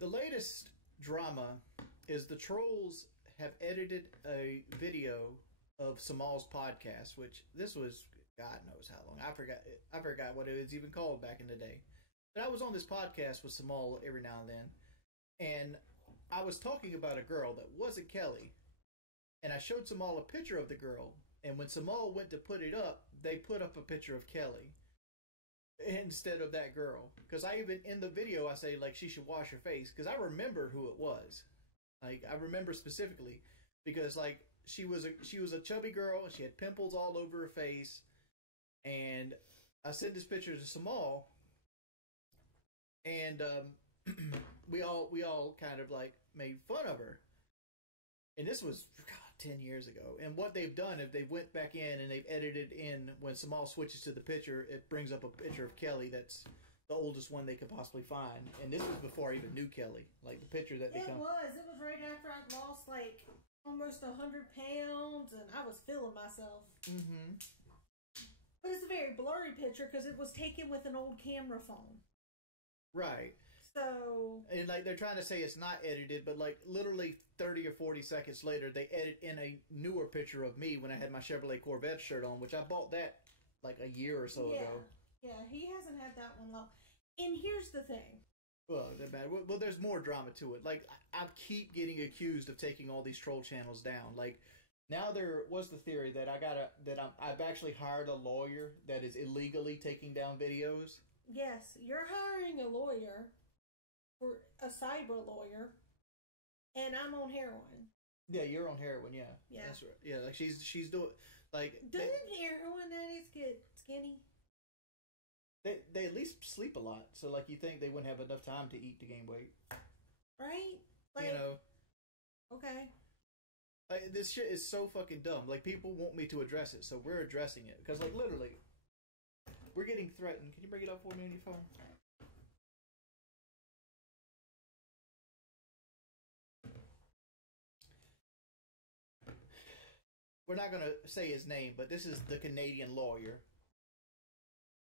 The latest drama is the trolls have edited a video of Samal's podcast, which this was God knows how long. I forgot what it was even called back in the day. But I was on this podcast with Samal every now and then, and I was talking about a girl that wasn't Kelly, and I showed Samal a picture of the girl, and when Samal went to put it up, they put up a picture of Kelly instead of that girl. Because I even, in the video, I say, like, she should wash her face, because I remember who it was. Like, I remember specifically, because, like, she was a chubby girl, and she had pimples all over her face, and I sent this picture to Samal, and we all kind of, like, made fun of her. And this was, God, 10 years ago. And what they've done is they've went back in and they've edited in, when Samal switches to the picture, it brings up a picture of Kelly that's the oldest one they could possibly find. And this was before I even knew Kelly. Like, the picture that they It was right after I'd lost, like, almost 100 pounds, and I was feeling myself. Mm-hmm. But it's a very blurry picture because it was taken with an old camera phone. Right. So... And, like, they're trying to say it's not edited, but, like, literally 30 or 40 seconds later, they edit in a newer picture of me when I had my Chevrolet Corvette shirt on, which I bought that, like, a year or so ago. Yeah, he hasn't had that one long. And here's the thing. Well, there's more drama to it. Like, I keep getting accused of taking all these troll channels down. Like, now there was the theory that I've actually hired a lawyer that is illegally taking down videos. Yes, you're hiring a lawyer, for a cyber lawyer, and I'm on heroin. Yeah, you're on heroin. Yeah, that's right. Yeah, like she's doing like. Doesn't heroin addicts get skinny? They at least sleep a lot, so like you think they wouldn't have enough time to eat to gain weight, right? Like, you know. Okay. Like, this shit is so fucking dumb. Like, people want me to address it, so we're addressing it because, like, literally, we're getting threatened. Can you bring it up for me on your phone? We're not going to say his name, but this is the Canadian lawyer.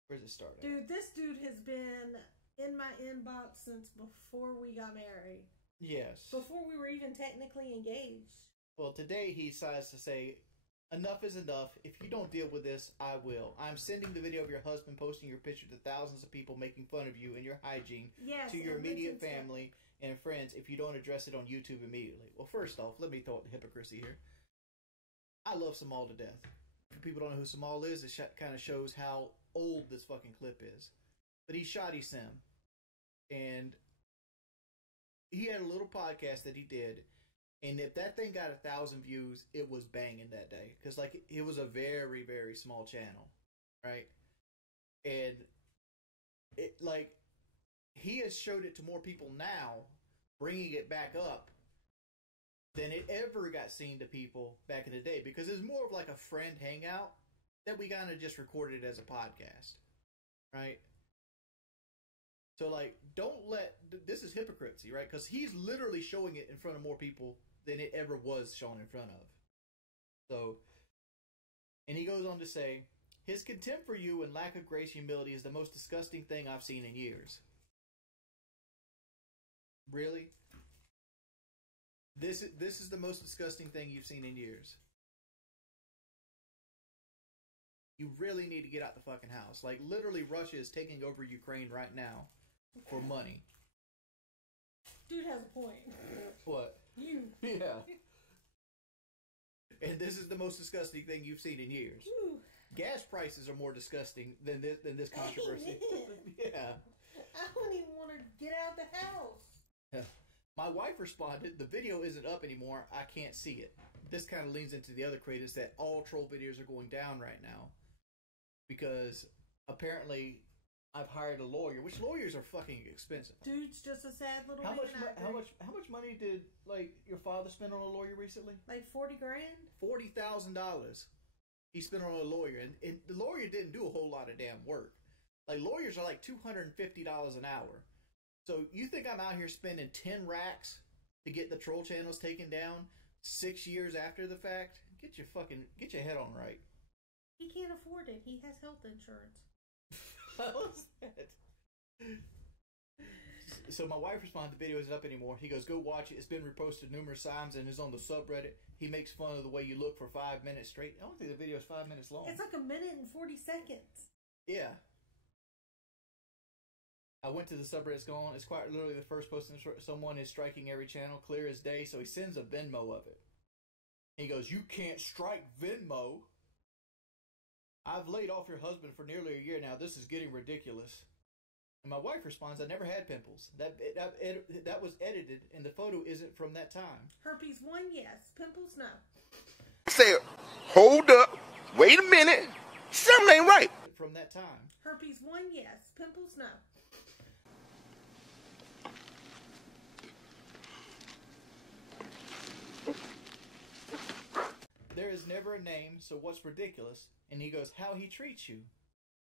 Where's it start? Dude, this dude has been in my inbox since before we got married. Yes. Before we were even technically engaged. Well, today he decides to say, enough is enough. If you don't deal with this, I will. I'm sending the video of your husband posting your picture to thousands of people making fun of you and your hygiene to your immediate family and friends if you don't address it on YouTube immediately. Well, first off, let me throw out the hypocrisy here. I love Samal to death. If people don't know who Samal is, it kind of shows how old this fucking clip is. But he's Shoddy Sim. And he had a little podcast that he did. And if that thing got 1,000 views, it was banging that day. Because, like, it was a very, very small channel. Right? And, it like, he has showed it to more people now, bringing it back up, than it ever got seen to people back in the day. Because it's more of like a friend hangout that we kind of just recorded as a podcast. Right? So, like, don't let... This is hypocrisy, right? Because he's literally showing it in front of more people than it ever was shown in front of. So, and he goes on to say, his contempt for you and lack of grace and humility is the most disgusting thing I've seen in years. Really? This is the most disgusting thing you've seen in years. You really need to get out the fucking house. Like, literally, Russia is taking over Ukraine right now for money. Dude has a point. What? You. Yeah. And this is the most disgusting thing you've seen in years. Ooh. Gas prices are more disgusting than this controversy. Yeah. I don't even want to get out the house. Yeah. My wife responded, the video isn't up anymore, I can't see it. This kind of leans into the other credence that all troll videos are going down right now. Because apparently I've hired a lawyer, which lawyers are fucking expensive. Dude's just a sad little how man. How much money did, like, your father spend on a lawyer recently? Like $40,000? $40,000 he spent on a lawyer, and the lawyer didn't do a whole lot of damn work. Like, lawyers are like $250 an hour. So you think I'm out here spending 10 racks to get the troll channels taken down 6 years after the fact? Get your head on right. He can't afford it. He has health insurance. How is that? So my wife responded, the video isn't up anymore. He goes, go watch it. It's been reposted numerous times and is on the subreddit. He makes fun of the way you look for 5 minutes straight. I don't think the video is 5 minutes long. It's like 1 minute and 40 seconds. Yeah. I went to the subreddit. It's gone. It's quite literally the first post. Someone is striking every channel, clear as day. So he sends a Venmo of it. He goes, you can't strike Venmo. I've laid off your husband for nearly a year now. This is getting ridiculous. And my wife responds, I never had pimples. That was edited, and the photo isn't from that time. Herpes 1, yes. Pimples, no. Say, hold up. Wait a minute. Something ain't right. From that time. Herpes 1, yes. Pimples, no. There is never a name, so what's ridiculous? And he goes, how he treats you.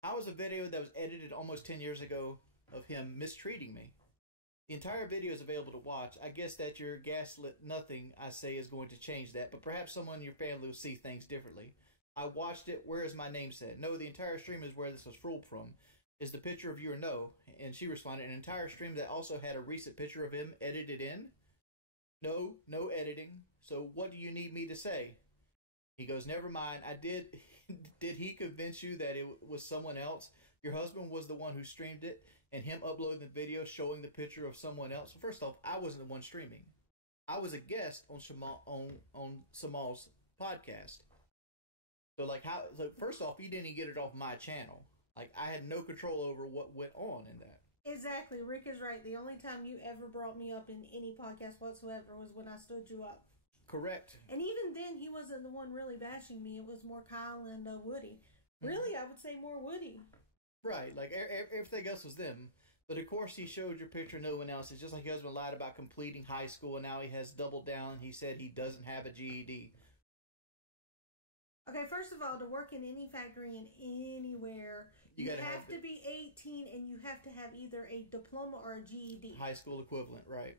How is a video that was edited almost 10 years ago of him mistreating me? The entire video is available to watch. I guess that your gaslit nothing I say is going to change that, but perhaps someone in your family will see things differently. I watched it. Where is my name said? No, the entire stream is where this was fooled from. Is the picture of you or no? And she responded, an entire stream that also had a recent picture of him edited in? No, no editing. So what do you need me to say? He goes, never mind. I did. Did he convince you that it was someone else? Your husband was the one who streamed it, and him uploading the video showing the picture of someone else. Well, first off, I wasn't the one streaming. I was a guest on Samal's podcast. So, like, how? So first off, you didn't get it off my channel. Like, I had no control over what went on in that. Exactly. Rick is right. The only time you ever brought me up in any podcast whatsoever was when I stood you up. Correct. And even then, he wasn't the one really bashing me. It was more Kyle and Woody. Really, I would say more Woody. Right. Like, everything else was them. But, of course, he showed your picture, no one else. It's just like your husband lied about completing high school, and now he has doubled down. He said he doesn't have a GED. Okay, first of all, to work in any factory in anywhere, you have to be 18, and you have to have either a diploma or a GED. High school equivalent, right.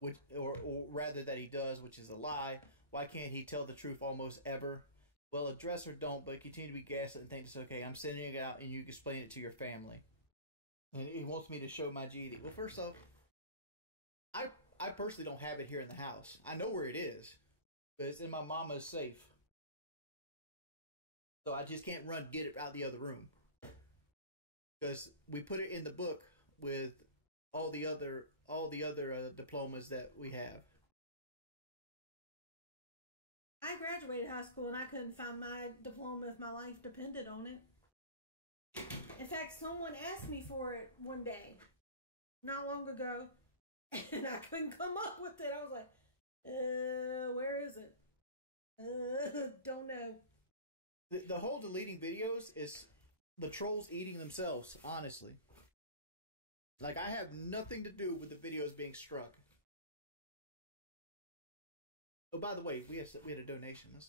Which, or rather that he does, which is a lie. Why can't he tell the truth almost ever? Well, address or don't, but continue to be gaslit and think it's okay. I'm sending it out and you can explain it to your family. And he wants me to show my GED. Well, first off, I personally don't have it here in the house. I know where it is, but it's in my mama's safe. So I just can't get it out the other room. Because we put it in the book with all the other diplomas that we have. I graduated high school and I couldn't find my diploma if my life depended on it. In fact, someone asked me for it one day, not long ago, and I couldn't come up with it. I was like, where is it? Don't know. The whole deleting videos is the trolls eating themselves, honestly. Like, I have nothing to do with the videos being struck. Oh, by the way, we had a donation. Let's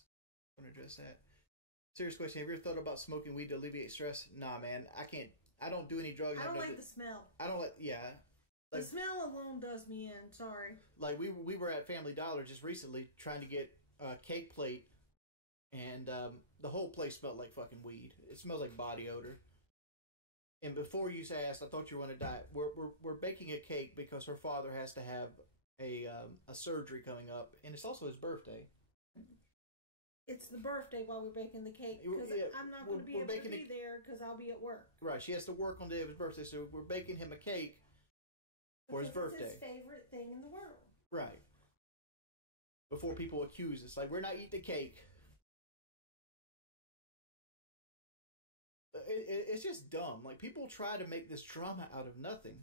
want to address that. Serious question. Have you ever thought about smoking weed to alleviate stress? Nah, man. I can't. I don't do any drugs. I don't like the smell. I don't like, yeah. Like, the smell alone does me in. Sorry. Like, we were at Family Dollar just recently trying to get a cake plate, and the whole place smelled like fucking weed. It smells like body odor. And before you asked, I thought you were on a diet. We're baking a cake because her father has to have a surgery coming up, and it's also his birthday. It's the birthday while we're baking the cake because I'm not going to be able to be there because I'll be at work. Right, she has to work on the day of his birthday, so we're baking him a cake for his birthday. It's his favorite thing in the world. Right. Before people accuse us, like, we're not eating the cake. It's just dumb. Like, people try to make this drama out of nothing.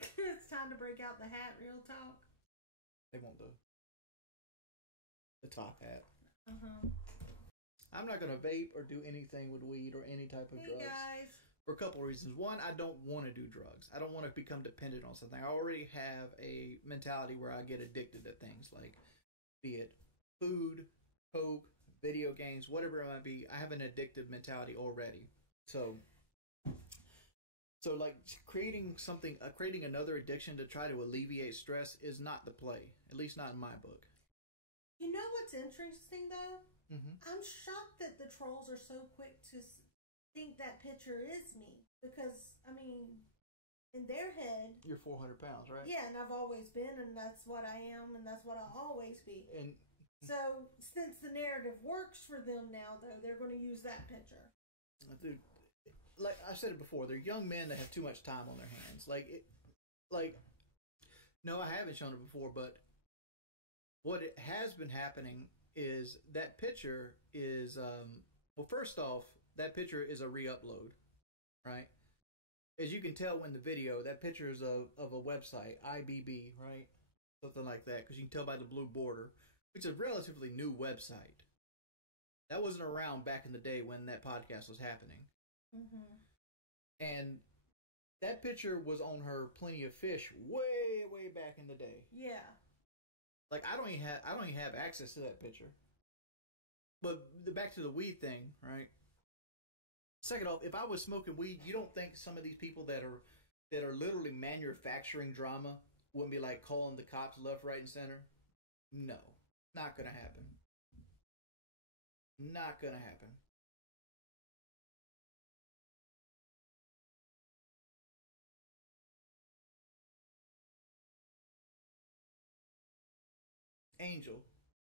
It's time to break out the hat, real talk. They won't though. The top hat. Uh-huh. I'm not going to vape or do anything with weed or any type of drugs. Guys. For a couple of reasons. One, I don't want to do drugs. I don't want to become dependent on something. I already have a mentality where I get addicted to things, like, be it food, coke, video games, whatever it might be. I have an addictive mentality already. So like, creating another addiction to try to alleviate stress is not the play. At least not in my book. You know what's interesting, though? Mm-hmm. I'm shocked that the trolls are so quick to think that picture is me because, I mean, in their head, you're 400 pounds, right? Yeah, and I've always been, and that's what I am, and that's what I'll always be. And so, since the narrative works for them now, though, they're going to use that picture. Dude, like I said it before, they're young men that have too much time on their hands. No, I haven't shown it before, but what it has been happening is that picture is, well, first off, that picture is a re-upload, right? As you can tell in the video, that picture is of a website, IBB, right? Something like that, because you can tell by the blue border. It's a relatively new website. That wasn't around back in the day when that podcast was happening. Mm-hmm. And that picture was on her Plenty of Fish way, way back in the day. Yeah. Like I don't even have access to that picture. But back to the weed thing, right? Second off, if I was smoking weed, you don't think some of these people that are literally manufacturing drama wouldn't be like calling the cops left, right, and center? No. Not gonna happen. Not gonna happen. Angel,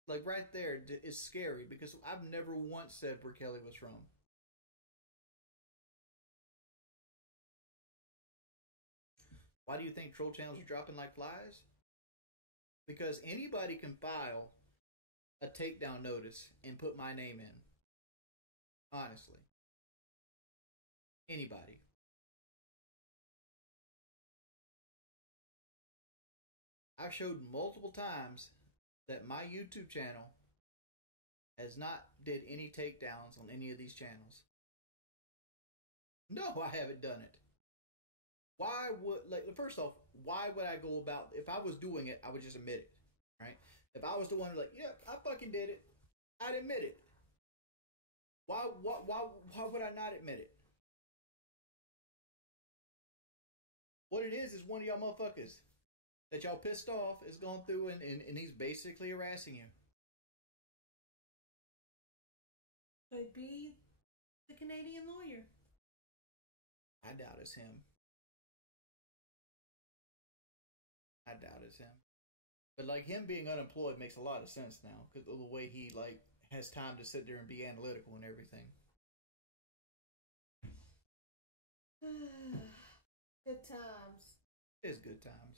like right there is scary because I've never once said where Kelly was from. Why do you think troll channels are dropping like flies? Because anybody can file a takedown notice and put my name in. Honestly. Anybody. I've showed multiple times that my YouTube channel has not did any takedowns on any of these channels. No, I haven't done it. Why would, first off, why would I go about, if I was doing it, I would just admit it, right? If I was the one like, yeah, I fucking did it, I'd admit it. Why would I not admit it? What it is one of y'all motherfuckers that y'all pissed off is going through and he's basically harassing you. Could be the Canadian lawyer. I doubt it's him. I doubt it's him. But like him being unemployed makes a lot of sense now because of the way he like has time to sit there and be analytical and everything. Good times. It's good times.